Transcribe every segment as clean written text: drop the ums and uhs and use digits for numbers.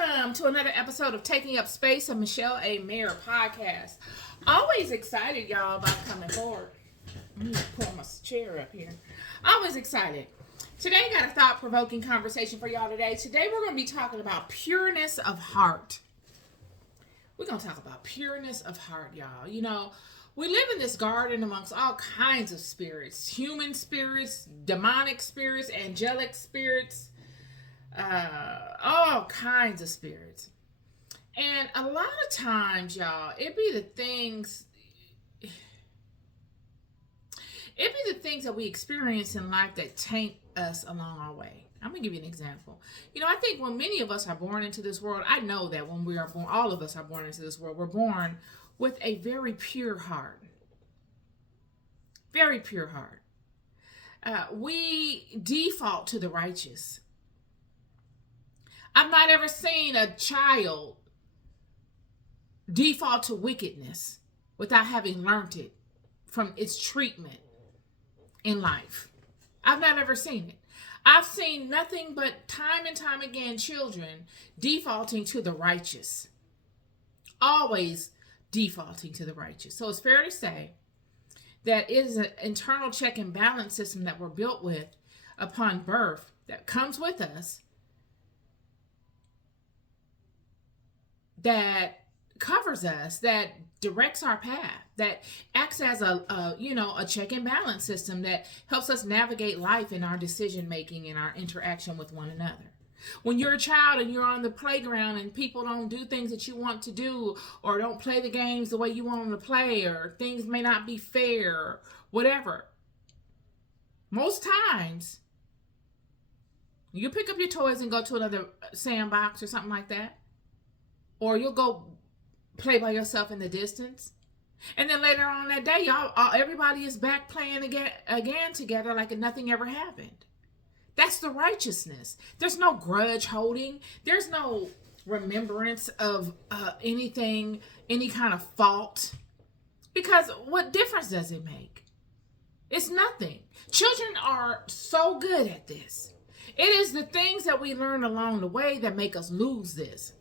Welcome to another episode of Taking Up Space, a Michelle A. Mayer podcast. Always excited, y'all, about coming forward. Let me pull my chair up here. Always excited. Today, I got a thought-provoking conversation for y'all today. Today, we're going to be talking about pureness of heart. We're going to talk about pureness of heart, y'all. You know, we live in this garden amongst all kinds of spirits. Human spirits, demonic spirits, angelic spirits, all kinds of spirits. And a lot of times, y'all, it be the things that we experience in life that taint us along our way. I'm going to give you an example. You know, I think when many of us are born into this world, I know that when we are born, all of us are born into this world, we're born with a very pure heart. Very pure heart. We default to the righteous. I've not ever seen a child default to wickedness without having learned it from its treatment in life. I've not ever seen it. I've seen nothing but time and time again children defaulting to the righteous. Always defaulting to the righteous. So it's fair to say that it is an internal check and balance system that we're built with upon birth that comes with us, that covers us, that directs our path, that acts as a check and balance system that helps us navigate life in our decision making and our interaction with one another. When you're a child and you're on the playground and people don't do things that you want to do, or don't play the games the way you want them to play, or things may not be fair, or whatever, most times you pick up your toys and go to another sandbox or something like that. Or you'll go play by yourself in the distance. And then later on that day, everybody is back playing again together like nothing ever happened. That's the righteousness. There's no grudge holding. There's no remembrance of anything, any kind of fault. Because what difference does it make? It's nothing. Children are so good at this. It is the things that we learn along the way that make us lose this.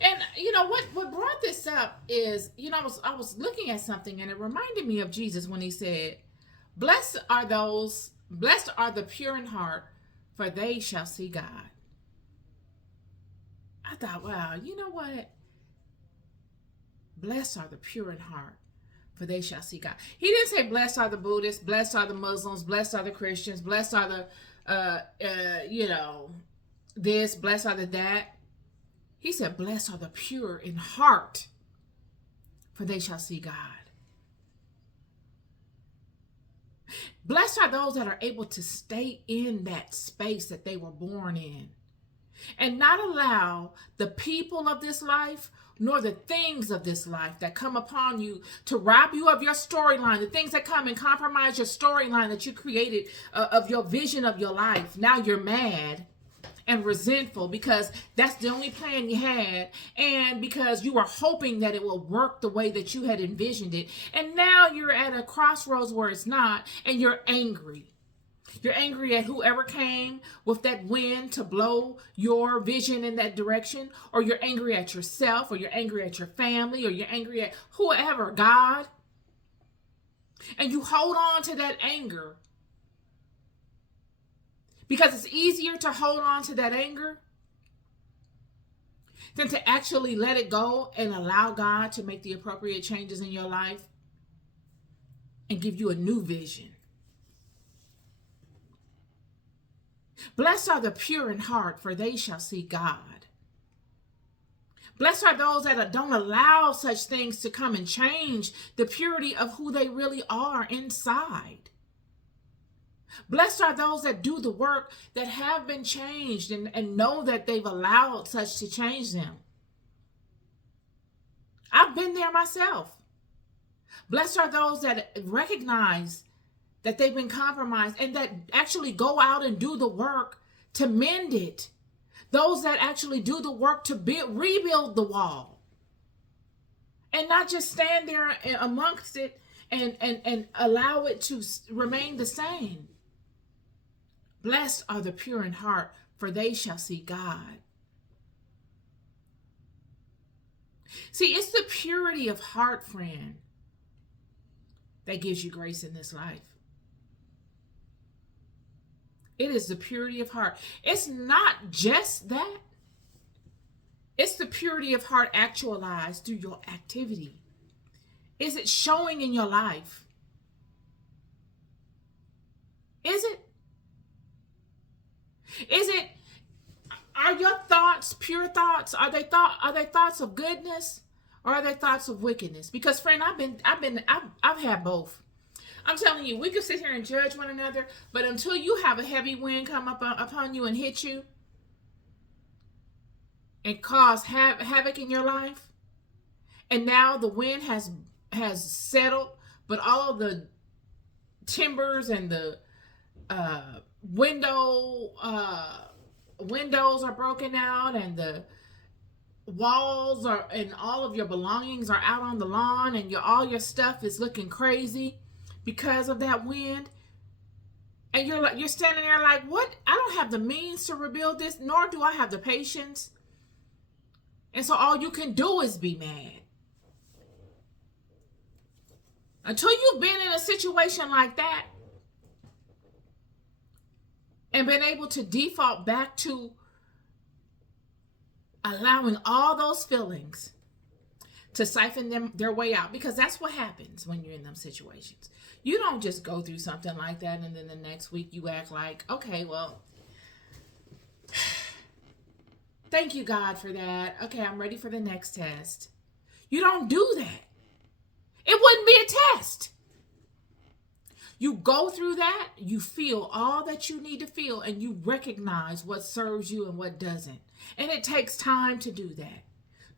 And, you know, what brought this up is, you know, I was looking at something and it reminded me of Jesus when he said, Blessed are the pure in heart, for they shall see God. I thought, wow, you know what? Blessed are the pure in heart, for they shall see God. He didn't say blessed are the Buddhists, blessed are the Muslims, blessed are the Christians, blessed are the, this, blessed are the that. He said, blessed are the pure in heart, for they shall see God. Blessed are those that are able to stay in that space that they were born in and not allow the people of this life nor the things of this life that come upon you to rob you of your storyline, the things that come and compromise your storyline that you created of your vision of your life. Now you're mad and resentful because that's the only plan you had, and because you were hoping that it will work the way that you had envisioned it, and now you're at a crossroads where it's not, and you're angry. You're angry at whoever came with that wind to blow your vision in that direction, or you're angry at yourself, or you're angry at your family, or you're angry at whoever, God, and you hold on to that anger. Because it's easier to hold on to that anger than to actually let it go and allow God to make the appropriate changes in your life and give you a new vision. Blessed are the pure in heart, for they shall see God. Blessed are those that don't allow such things to come and change the purity of who they really are inside. Blessed are those that do the work, that have been changed and know that they've allowed such to change them. I've been there myself. Blessed are those that recognize that they've been compromised and that actually go out and do the work to mend it. Those that actually do the work to rebuild the wall. And not just stand there amongst it and allow it to remain the same. Blessed are the pure in heart, for they shall see God. See, it's the purity of heart, friend, that gives you grace in this life. It is the purity of heart. It's not just that. It's the purity of heart actualized through your activity. Is it showing in your life? Is it? Is it? Are your thoughts pure thoughts? Are they thoughts of goodness, or are they thoughts of wickedness? Because, friend, I've had both. I'm telling you, we could sit here and judge one another, but until you have a heavy wind come up upon you and hit you and cause havoc in your life, and now the wind has settled, but all of the timbers and the windows are broken out, and the walls are, and all of your belongings are out on the lawn, and all your stuff is looking crazy because of that wind. And you're standing there like, what? I don't have the means to rebuild this, nor do I have the patience. And so all you can do is be mad. Until you've been in a situation like that and been able to default back to allowing all those feelings to siphon their way out, because that's what happens when you're in them situations. You don't just go through something like that and then the next week you act like, okay, well, thank you, God, for that. Okay, I'm ready for the next test. You don't do that. It wouldn't be a test. You go through that, you feel all that you need to feel, and you recognize what serves you and what doesn't. And it takes time to do that,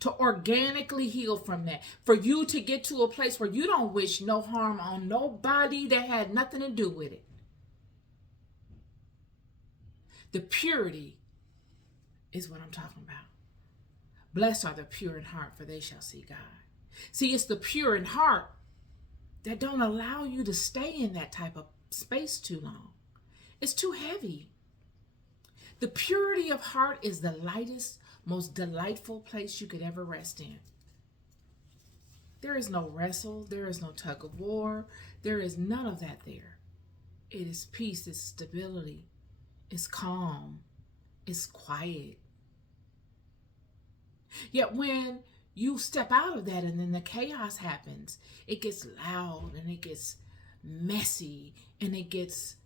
to organically heal from that, for you to get to a place where you don't wish no harm on nobody that had nothing to do with it. The purity is what I'm talking about. Blessed are the pure in heart, for they shall see God. See, it's the pure in heart that don't allow you to stay in that type of space too long. It's too heavy. The purity of heart is the lightest, most delightful place you could ever rest in. There is no wrestle. There is no tug of war. There is none of that there. It is peace. It's stability. It's calm. It's quiet. Yet when you step out of that and then the chaos happens, it gets loud and it gets messy and it gets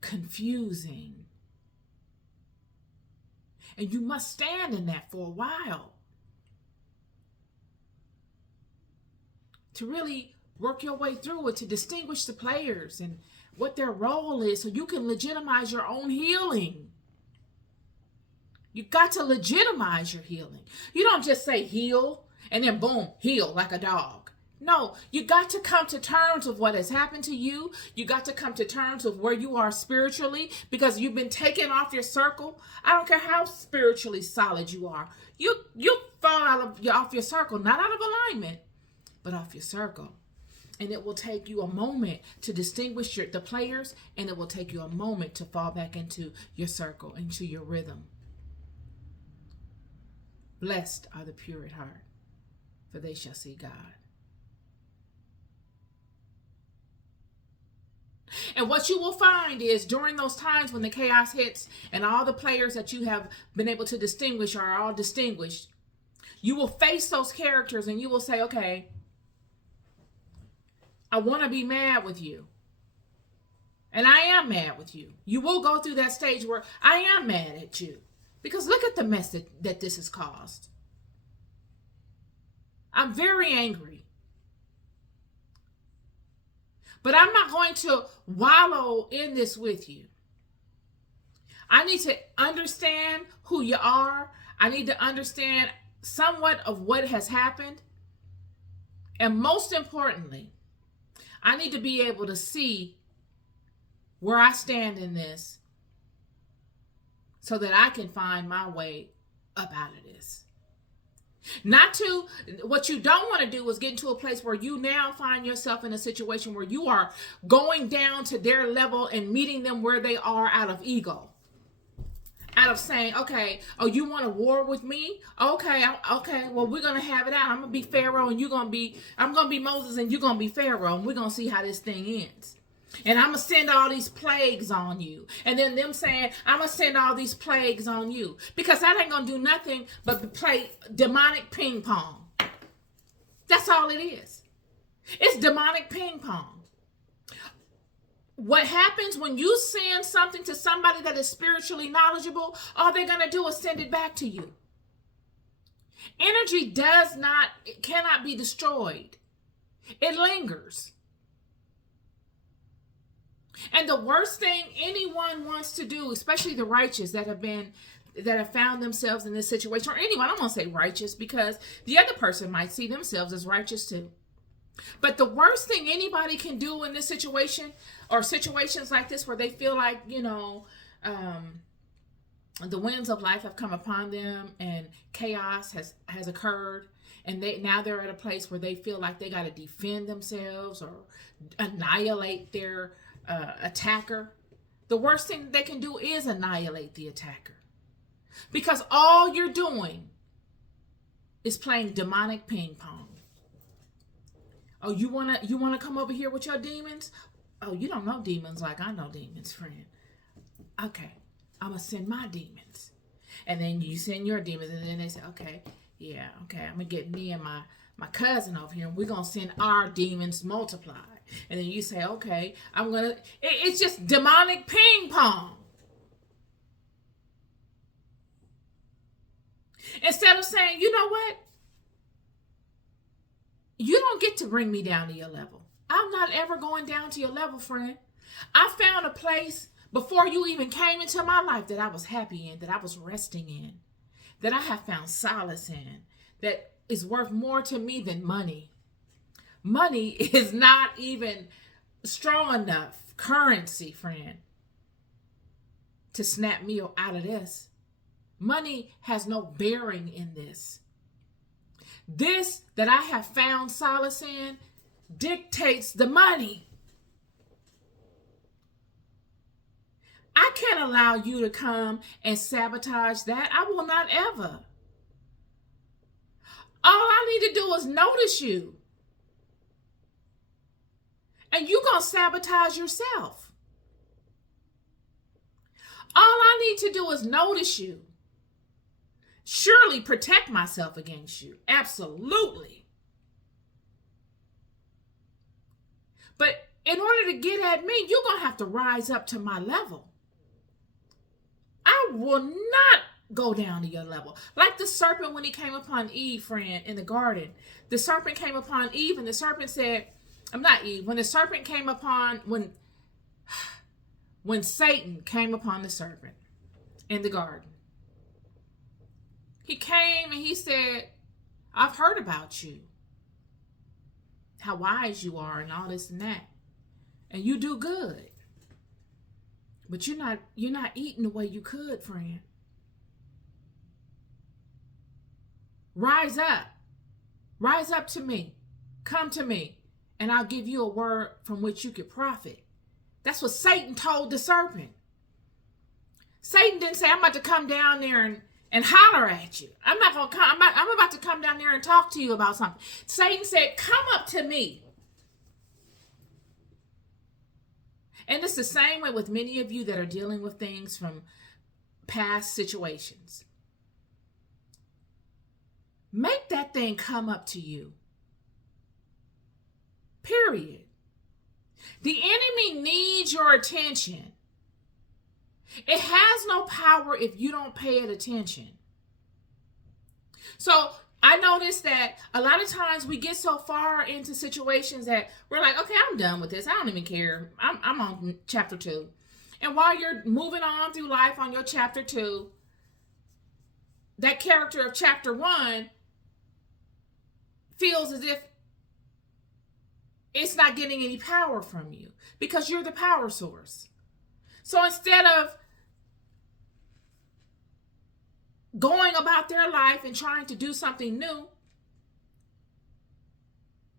confusing. And you must stand in that for a while to really work your way through it, to distinguish the players and what their role is so you can legitimize your own healing. You got to legitimize your healing. You don't just say heal and then boom, heal like a dog. No, you got to come to terms with what has happened to you. You got to come to terms with where you are spiritually, because you've been taken off your circle. I don't care how spiritually solid you are. You fall off your circle, not out of alignment, but off your circle. And it will take you a moment to distinguish the players, and it will take you a moment to fall back into your circle, into your rhythm. Blessed are the pure at heart, for they shall see God. And what you will find is during those times when the chaos hits and all the players that you have been able to distinguish are all distinguished, you will face those characters and you will say, okay, I want to be mad with you. And I am mad with you. You will go through that stage where I am mad at you. Because look at the mess that this has caused. I'm very angry. But I'm not going to wallow in this with you. I need to understand who you are. I need to understand somewhat of what has happened. And most importantly, I need to be able to see where I stand in this, so that I can find my way up out of this. What you don't want to do is get into a place where you now find yourself in a situation where you are going down to their level and meeting them where they are out of ego, out of saying, okay, oh, you want a war with me? Okay, okay, well, we're going to have it out. I'm going to be Pharaoh and I'm going to be Moses and you're going to be Pharaoh, and we're going to see how this thing ends. And I'm going to send all these plagues on you. And then them saying, I'm going to send all these plagues on you. Because that ain't going to do nothing but play demonic ping pong. That's all it is. It's demonic ping pong. What happens when you send something to somebody that is spiritually knowledgeable, all they're going to do is send it back to you. Energy cannot be destroyed. It lingers. And the worst thing anyone wants to do, especially the righteous that have found themselves in this situation, or anyone, I don't want to say righteous because the other person might see themselves as righteous too. But the worst thing anybody can do in this situation, or situations like this where they feel like, the winds of life have come upon them and chaos has occurred, and they're at a place where they feel like they got to defend themselves or annihilate their attacker. The worst thing they can do is annihilate the attacker, because all you're doing is playing demonic ping pong. Oh, you wanna come over here with your demons? Oh, you don't know demons like I know demons, friend. Okay, I'm gonna send my demons, and then you send your demons, and then they say, okay, yeah, okay, I'm gonna get me and my cousin over here, and we're gonna send our demons multiplied. And then you say, okay, it's just demonic ping pong. Instead of saying, you know what? You don't get to bring me down to your level. I'm not ever going down to your level, friend. I found a place before you even came into my life that I was happy in, that I was resting in, that I have found solace in, that is worth more to me than money. Money is not even strong enough currency, friend, to snap me out of this. Money has no bearing in this. This that I have found solace in dictates the money. I can't allow you to come and sabotage that. I will not ever. All I need to do is notice you. And you're going to sabotage yourself. All I need to do is notice you. Surely protect myself against you. Absolutely. But in order to get at me, you're going to have to rise up to my level. I will not go down to your level. Like the serpent when he came upon Eve, friend, in the garden. The serpent came upon Eve and the serpent said, when the serpent came upon, when Satan came upon the serpent in the garden, he came and he said, I've heard about you, how wise you are and all this and that, and you do good, but you're not eating the way you could, friend. Rise up to me, come to me, and I'll give you a word from which you could profit. That's what Satan told the serpent. Satan didn't say, I'm about to come down there and holler at you. I'm about to come down there and talk to you about something. Satan said, come up to me. And it's the same way with many of you that are dealing with things from past situations. Make that thing come up to you. Period. The enemy needs your attention. It has no power if you don't pay it attention. So I noticed that a lot of times we get so far into situations that we're like, okay, I'm done with this. I don't even care. I'm on chapter 2. And while you're moving on through life on your chapter 2, that character of chapter 1 feels as if it's not getting any power from you because you're the power source. So instead of going about their life and trying to do something new,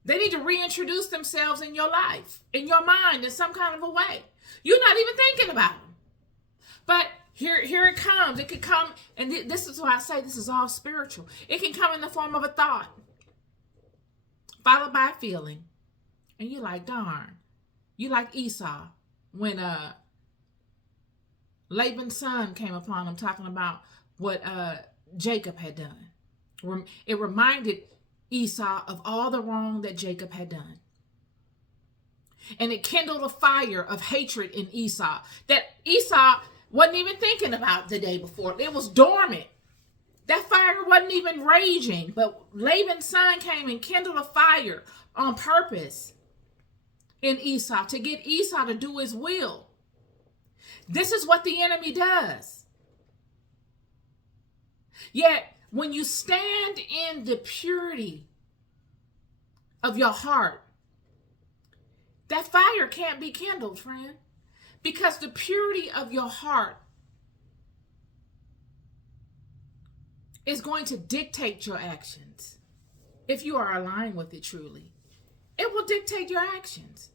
they need to reintroduce themselves in your life, in your mind, in some kind of a way. You're not even thinking about them. But Here it comes. It can come, and this is why I say this is all spiritual. It can come in the form of a thought, followed by a feeling. And you're like, darn. You like Esau when Laban's son came upon him talking about what Jacob had done. It reminded Esau of all the wrong that Jacob had done. And it kindled a fire of hatred in Esau that Esau wasn't even thinking about the day before. It was dormant. That fire wasn't even raging. But Laban's son came and kindled a fire on purpose in Esau to get Esau to do his will. This is what the enemy does. Yet, when you stand in the purity of your heart, that fire can't be kindled, friend. Because the purity of your heart is going to dictate your actions. If you are aligned with it truly, it will dictate your actions.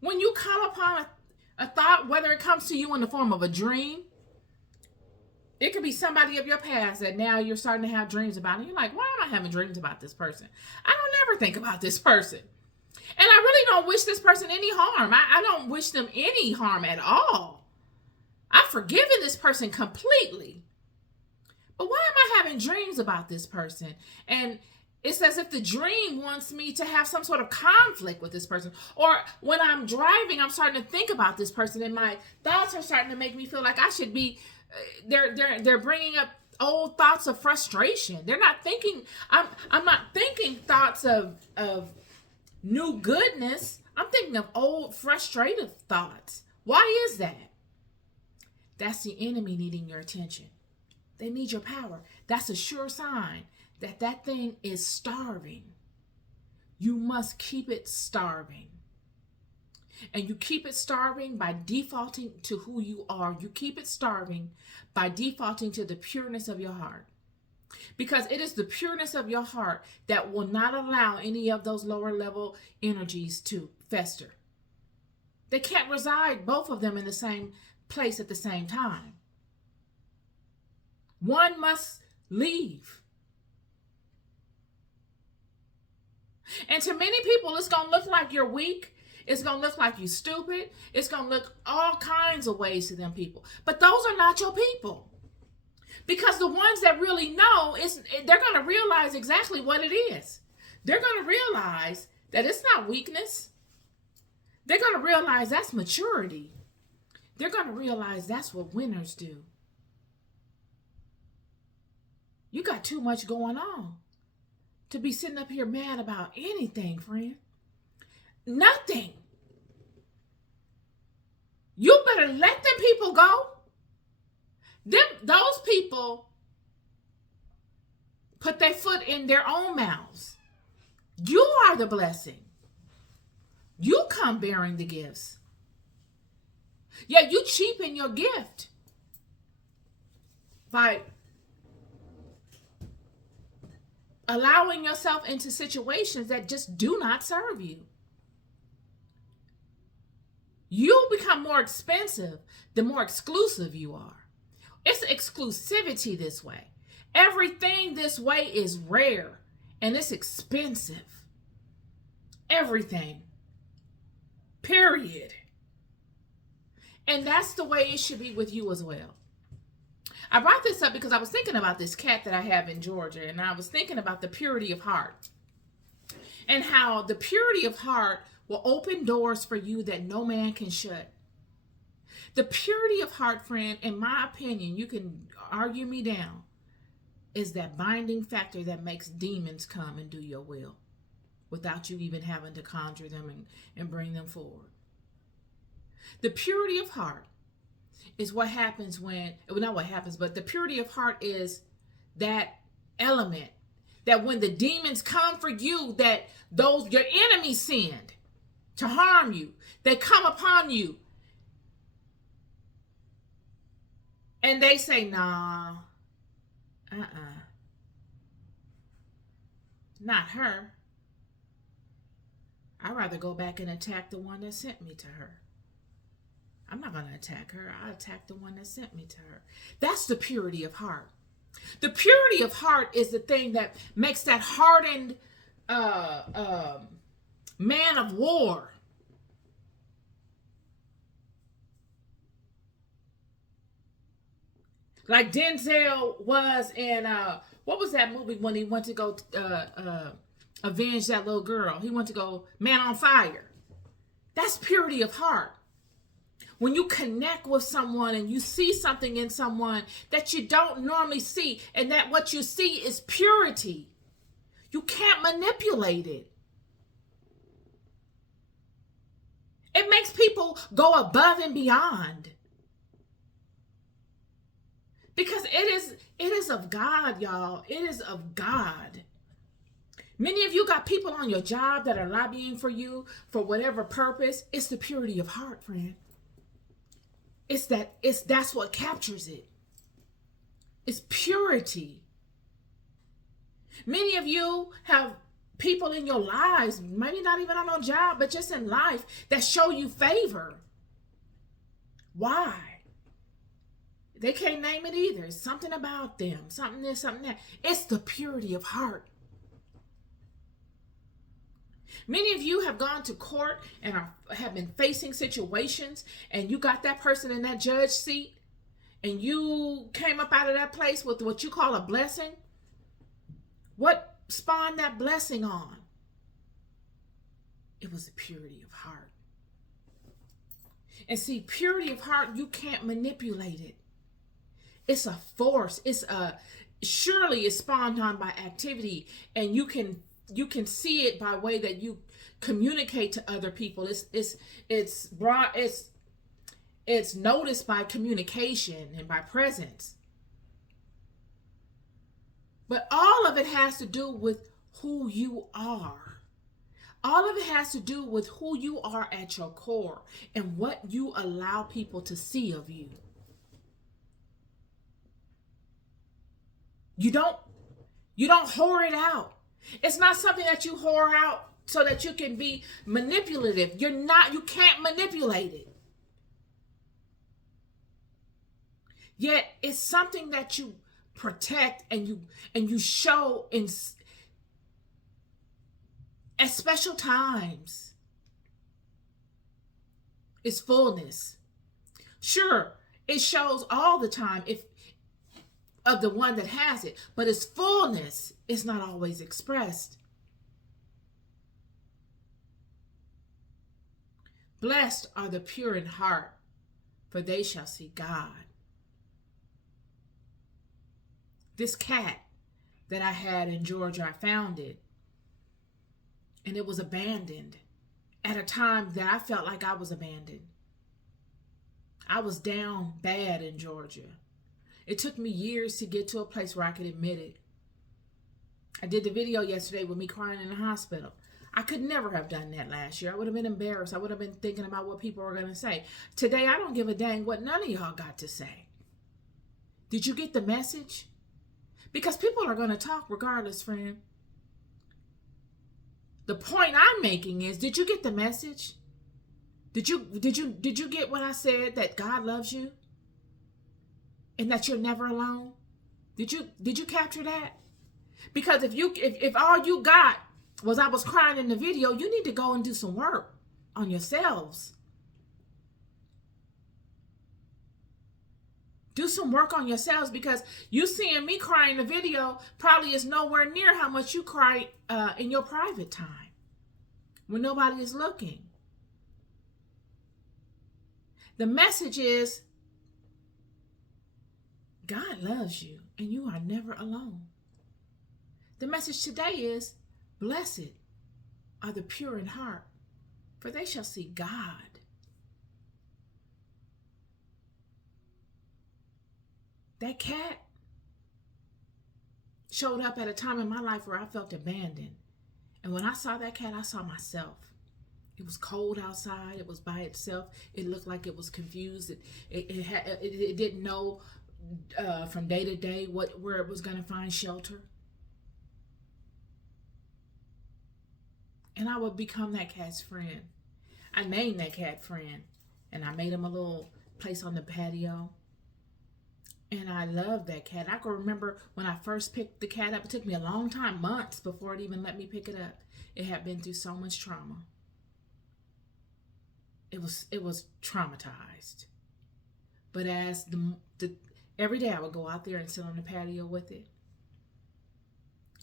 When you come upon a thought, whether it comes to you in the form of a dream, it could be somebody of your past that now you're starting to have dreams about. And you're like, why am I having dreams about this person? I don't ever think about this person. And I really don't wish this person any harm. I don't wish them any harm at all. I've forgiven this person completely. But why am I having dreams about this person? And it's as if the dream wants me to have some sort of conflict with this person. Or when I'm driving, I'm starting to think about this person, and my thoughts are starting to make me feel like I should be. They're bringing up old thoughts of frustration. They're not thinking. I'm not thinking thoughts of new goodness. I'm thinking of old frustrated thoughts. Why is that? That's the enemy needing your attention. They need your power. That's a sure sign that that thing is starving. You must keep it starving. And you keep it starving by defaulting to who you are. You keep it starving by defaulting to the pureness of your heart. Because it is the pureness of your heart that will not allow any of those lower level energies to fester. They can't reside, both of them, in the same place at the same time. One must leave. And to many people, it's going to look like you're weak. It's going to look like you're stupid. It's going to look all kinds of ways to them people. But those are not your people. Because the ones that really know, they're going to realize exactly what it is. They're going to realize that it's not weakness. They're going to realize that's maturity. They're going to realize that's what winners do. You got too much going on to be sitting up here mad about anything, friend. Nothing. You better let them people go. Those people put their foot in their own mouths. You are the blessing. You come bearing the gifts. Yet you cheapen your gift by allowing yourself into situations that just do not serve you. You become more expensive the more exclusive you are. It's exclusivity this way. Everything this way is rare and it's expensive. Everything. Period. And that's the way it should be with you as well. I brought this up because I was thinking about this cat that I have in Georgia, and I was thinking about the purity of heart and how the purity of heart will open doors for you that no man can shut. The purity of heart, friend, in my opinion, you can argue me down, is that binding factor that makes demons come and do your will without you even having to conjure them and bring them forward. The purity of heart is what happens when, well, not what happens, but the purity of heart is that element that when the demons come for you, that those your enemies send to harm you, they come upon you and they say, nah, not her. I'd rather go back and attack the one that sent me to her. I'm not going to attack her. I attack the one that sent me to her. That's the purity of heart. The purity of heart is the thing that makes that hardened uh, uh, man of war. Like Denzel was in, what was that movie when he went to go avenge that little girl? He went to go Man on Fire. That's purity of heart. When you connect with someone and you see something in someone that you don't normally see, and that what you see is purity. You can't manipulate it. It makes people go above and beyond. Because it is of God, y'all. It is of God. Many of you got people on your job that are lobbying for you for whatever purpose. It's the purity of heart, friend. That's what captures it. It's purity. Many of you have people in your lives, maybe not even on a job, but just in life, that show you favor. Why? They can't name it either. It's something about them, something this, something that. It's the purity of heart. Many of you have gone to court and have been facing situations, and you got that person in that judge seat, and you came up out of that place with what you call a blessing. What spawned that blessing on? It was the purity of heart. And see, purity of heart, you can't manipulate it. It's a force. Surely it's spawned on by activity, and you can see it by way that you communicate to other people. It's noticed by communication and by presence. But all of it has to do with who you are. All of it has to do with who you are at your core and what you allow people to see of you. You don't whore it out. It's not something that you whore out so that you can be manipulative. You can't manipulate it. Yet it's something that you protect and you show at special times. It's fullness. Sure, it shows all the time of the one that has it, but its fullness is not always expressed. Blessed are the pure in heart, for they shall see God. This cat that I had in Georgia, I found it, and it was abandoned at a time that I felt like I was abandoned. I was down bad in Georgia. It took me years to get to a place where I could admit it. I did the video yesterday with me crying in the hospital. I could never have done that last year. I would have been embarrassed. I would have been thinking about what people were going to say. Today, I don't give a dang what none of y'all got to say. Did you get the message? Because people are going to talk regardless, friend. The point I'm making is, did you get the message? Did you get what I said, that God loves you? And that you're never alone? Did you capture that? Because if all you got was I was crying in the video, you need to go and do some work on yourselves. Do some work on yourselves, because you seeing me cry in the video probably is nowhere near how much you cry in your private time when nobody is looking. The message is, God loves you and you are never alone. The message today is, blessed are the pure in heart, for they shall see God. That cat showed up at a time in my life where I felt abandoned. And when I saw that cat, I saw myself. It was cold outside. It was by itself. It looked like it was confused. It didn't know from day to day where it was going to find shelter. And I would become that cat's friend. I named that cat Friend. and I made him a little place on the patio. And I love that cat. I can remember when I first picked the cat up, it took me a long time, months, before it even let me pick it up. It had been through so much trauma. It was traumatized. But as every day I would go out there and sit on the patio with it.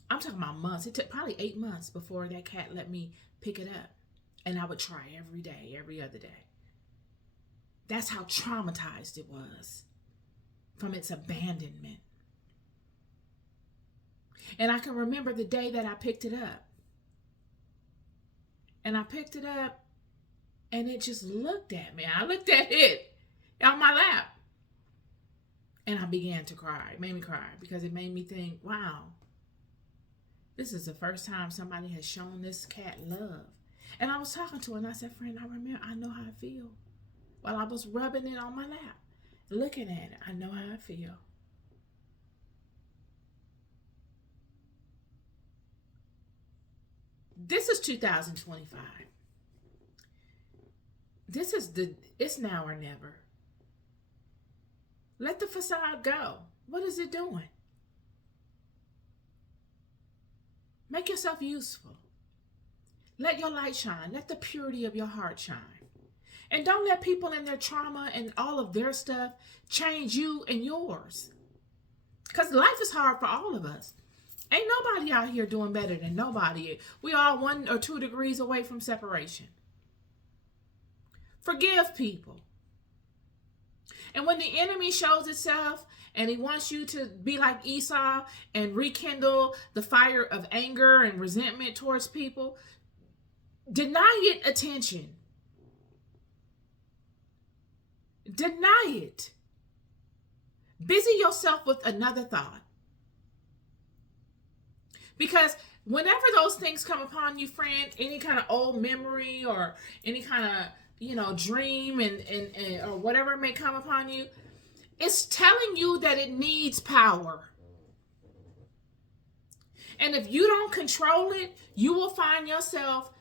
I'm talking about months. It took probably 8 months before that cat let me pick it up. And I would try every day, every other day. That's how traumatized it was from its abandonment. And I can remember the day that I picked it up. And I picked it up and it just looked at me. I looked at it on my lap. And I began to cry. It made me cry because it made me think, wow, this is the first time somebody has shown this cat love. And I was talking to her and I said, friend, I know how I feel. While I was rubbing it on my lap, looking at it, I know how I feel. This is 2025. It's now or never. Let the facade go. What is it doing? Make yourself useful. Let your light shine. Let the purity of your heart shine. And don't let people and their trauma and all of their stuff change you and yours. Because life is hard for all of us. Ain't nobody out here doing better than nobody. We all 1 or 2 degrees away from separation. Forgive people. And when the enemy shows itself and he wants you to be like Esau and rekindle the fire of anger and resentment towards people, deny it attention. Deny it. Busy yourself with another thought. Because whenever those things come upon you, friend, any kind of old memory or any kind of, dream and or whatever may come upon you, it's telling you that it needs power. And if you don't control it, you will find yourself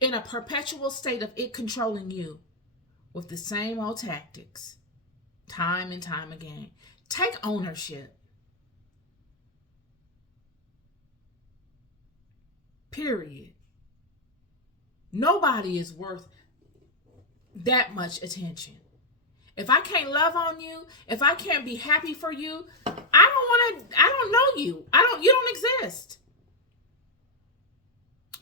in a perpetual state of it controlling you with the same old tactics, time and time again. Take ownership. Period. Nobody is worth that much attention. If I can't love on you, if I can't be happy for you, I don't know you. You don't exist.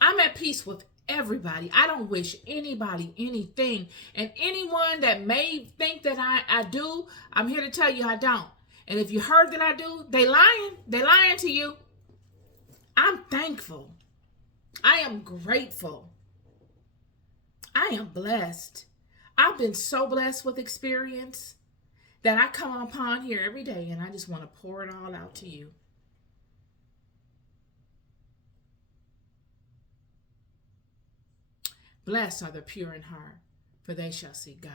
I'm at peace with everybody. I don't wish anybody anything. And anyone that may think that I do, I'm here to tell you I don't. And if you heard that I do, they lying. They lying to you. I'm thankful. I am grateful. I am blessed. I've been so blessed with experience that I come upon here every day and I just want to pour it all out to you. Blessed are the pure in heart, for they shall see God.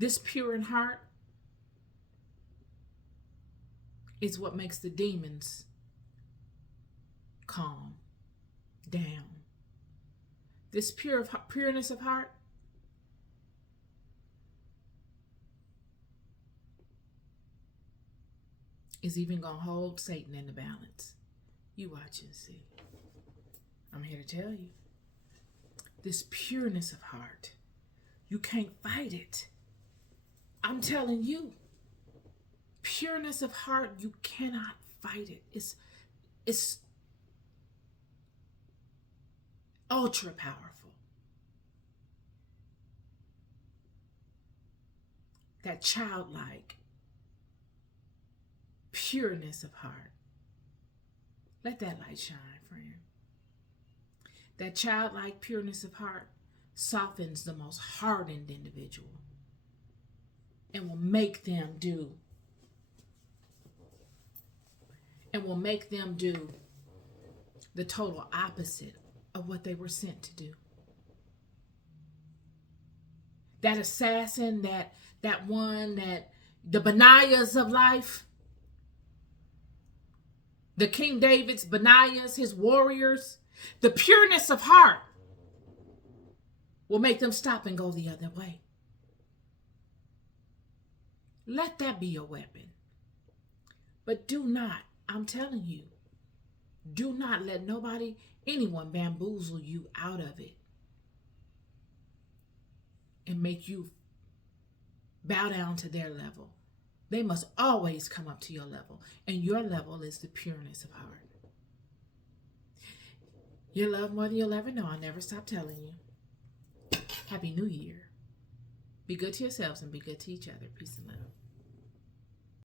This pure in heart is what makes the demons calm down. This pureness of heart is even going to hold Satan in the balance. You watch and see. I'm here to tell you. This pureness of heart, you can't fight it. I'm telling you. Pureness of heart, you cannot fight it. It's ultra powerful. That childlike pureness of heart. Let that light shine, friend. That childlike pureness of heart softens the most hardened individual and will make them do the total opposite of what they were sent to do. That assassin, that one, that the Benaiahs of life, the King David's Benaiahs, his warriors, the pureness of heart will make them stop and go the other way. Let that be your weapon. But do not, I'm telling you, do not let nobody, anyone bamboozle you out of it and make you bow down to their level. They must always come up to your level, and your level is the pureness of heart. You're loved more than you'll ever know. I'll never stop telling you. Happy New Year. Be good to yourselves and be good to each other. Peace and love.